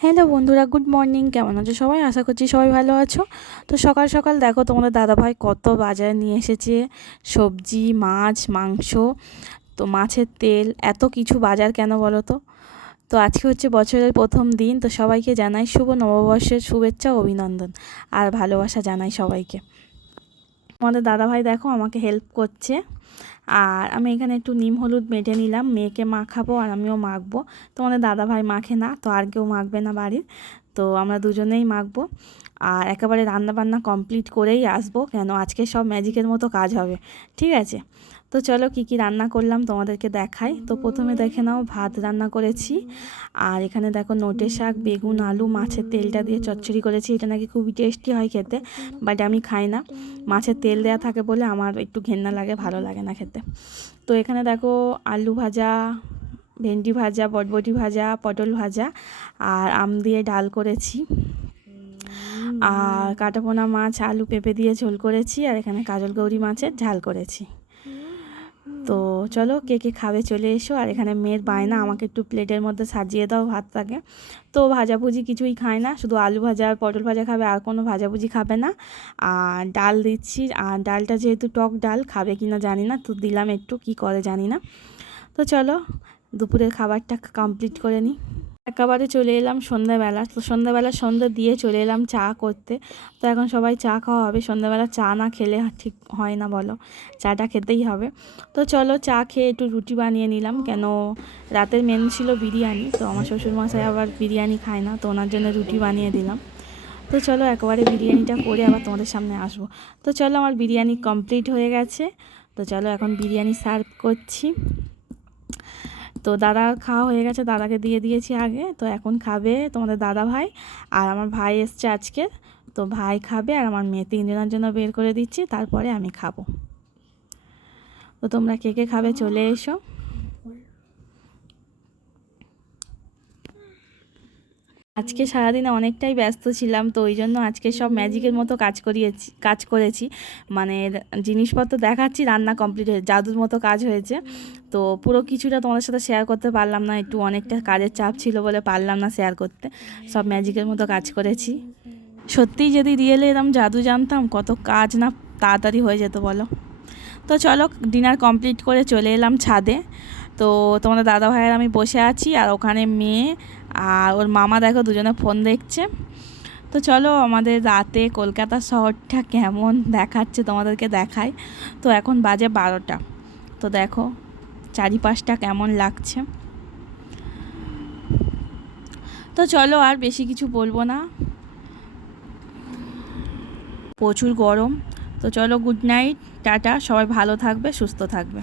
Hello বন্ধুরা, good morning. কেমন আছো সবাই? আশা করছি সবাই ভালো আছো। তো সকাল সকাল দেখো, তোমাদের দাদাভাই কত বাজারে নিয়ে এসেছে। সবজি, মাছ, মাংস, তো মাছের তেল, এত কিছু বাজার কেন বলো তো? তো আজকে হচ্ছে বছরের প্রথম দিন, তো সবাইকে জানাই শুভ নববর্ষের শুভেচ্ছা অভিনন্দন আর ভালোবাসা জানাই সবাইকে। আমাদের দাদাভাই দেখো আমাকে হেল্প করছে। আর আমি এখানে একটু নিম হলুদ মেটে নিলাম, মেয়েকে মাখাবো আর আমিও মাখবো। তোমাদের দাদা ভাই মাখে না, তো আর কেউ মাখবে না বাড়ির। তো আমরা দুজনেই মাখবো। আর একেবারে রান্নাবান্না কমপ্লিট করেই আসব, কেন আজকে সব ম্যাজিকের মতো কাজ হবে। ঠিক আছে? তো চলো কি কি রান্না করলাম তোমাদেরকে দেখাই। তো প্রথমে দেখে নাও, ভাত রান্না করেছি। আর এখানে দেখো নোটে শাক, বেগুন, আলু, মাছের তেলটা দিয়ে চচ্চড়ি করেছি। এটা নাকি খুবই টেস্টি হয় খেতে, বাট আমি খাই না। মাছের তেল দেওয়া থাকে বলে আমার একটু ঘেন্না লাগে, ভালো লাগে না খেতে। তো এখানে দেখো আলু ভাজা ভেন্ডি ভাজা বটবটি ভাজা পটল ভাজা আর আম দিয়ে ডাল করেছি। আর কাটাপোনা মাছ আলু পেঁপে দিয়ে ঝোল করেছি আর এখানে কাজল গৌরী মাছের ঝাল করেছি। তো চলো কে কে খাবে চলে এসো। আর এখানে মেয়ের বায়না, আমাকে একটু প্লেটের মধ্যে সাজিয়ে দাও ভাতটাকে। তো ভাজাভুজি কিছুই খায় না, শুধু আলু ভাজা আর পটল ভাজা খাবে, আর কোনো ভাজাভুজি খাবে না। আর ডাল দিচ্ছি, আর ডালটা যেহেতু টক ডাল, খাবে কি না জানি না, তো দিলাম একটু, কি করে জানি না। তো চলো, দুপুরের খাবারটা কমপ্লিট করে নিই। একেবারে চলে এলাম সন্ধ্যাবেলা। তো সন্ধ্যাবেলা সন্ধ্যা দিয়ে চলে এলাম চা করতে। তো এখন সবাই চা খাওয়া হবে। সন্ধ্যাবেলা চা না খেলে ঠিক হয় না বলো। চাটা খেতেই হবে। তো চলো চা খেয়ে একটু রুটি বানিয়ে নিলাম। কেন রাতের মেন ছিল বিরিয়ানি। তো আমার শ্বশুরমশাই আবার বিরিয়ানি খায় না। তো ওনার জন্য রুটি বানিয়ে দিলাম। তো চলো একেবারে বিরিয়ানিটা করে আবার তোমাদের সামনে আসব। তো চলো আমার বিরিয়ানি কমপ্লিট হয়ে গেছে। তো চলো এখন বিরিয়ানি সার্ভ করছি। তো দাদা খাওয়া হয়ে গেছে, দাদাকে দিয়ে দিয়েছি আগে। তো এখন খাবে তোমাদের দাদা ভাই আর আমার ভাই এসছে আজকে। তো ভাই খাবে আর আমার মেয়ে তিনজনের জন্য বের করে দিচ্ছি, তারপরে আমি খাব। তো তোমরা কে কে খাবে চলে এসো। আজকে সারাদিনে অনেকটাই ব্যস্ত ছিলাম, তো ওই জন্য আজকে সব ম্যাজিকের মতো কাজ করিয়েছি, কাজ করেছি। মানে জিনিসপত্র দেখাচ্ছি, রান্না কমপ্লিট হয়ে, জাদুর মতো কাজ হয়েছে। তো পুরো কিছুটা তোমাদের সাথে শেয়ার করতে পারলাম না, একটু অনেকটা কাজের চাপ ছিল বলে পারলাম না শেয়ার করতে। সব ম্যাজিকের মতো কাজ করেছি। সত্যিই যদি রিয়েলে এরম জাদু জানতাম, কত কাজ না তাড়াতাড়ি হয়ে যেত বলো। তো চলো ডিনার কমপ্লিট করে চলে এলাম ছাদে। তো তোমাদের দাদা ভাইয়ের আমি বসে আছি, আর ওখানে মেয়ে আর ওর মামা দেখো দুজনে ফোন দেখছে। তো চলো আমাদের রাতে কলকাতা শহরটা কেমন দেখাচ্ছে তোমাদেরকে দেখায় তো এখন বাজে বারোটা। তো দেখো চারিপাশটা কেমন লাগছে। তো চলো আর বেশি কিছু বলব না। প্রচুর গরম। তো চলো গুড নাইট, টাটা, সবাই ভালো থাকবে, সুস্থ থাকবে।